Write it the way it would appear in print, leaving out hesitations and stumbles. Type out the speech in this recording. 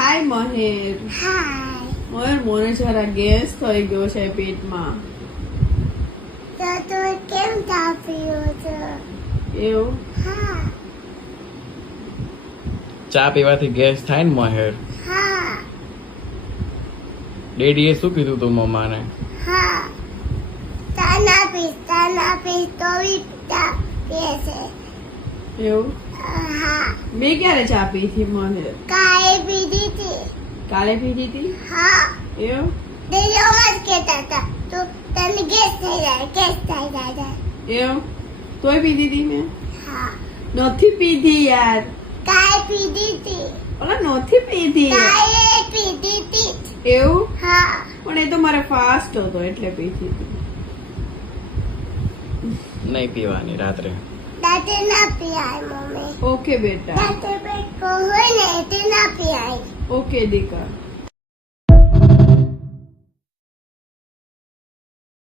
હાય મહેર. હાય. મહેર મને જરા ગેસ થઈ ગયો છે પેટમાં. તો તું કેમ ચા પીવો છો? એવું? હા. ચા પીવાથી ગેસ થાય ને મહેર? હા. ડેડીએ શું કીધું તું મમ્માને? હા. ચા ના પીસ તો બી ચા પીએ છે. એવું? હા. મેં ક્યારે ચા પી હતી મહેર? કાલે પીધી હતી. કાલે પીધી હતી? હા. એવું? દેજોમાં જ કહેતા હતા તો તને ગેસ થઈ જાય. એવું? તોય પીધી હતી મેં? હા. નથી પીધી યાર. કાલે પીધી હતી. ઓલા નથી પીધી. કાલે પીધી હતી. એવું? હા. પણ એ તો મારે ફાસ્ટ હતો એટલે પીધી હતી. નહીં પીવાની રાત્રે. દાંતે ના પીવાય મમ્મી. ઓકે બેટા. દાંતે પેટ હોય ને તે ના પીવાય. ઓકે દીકા.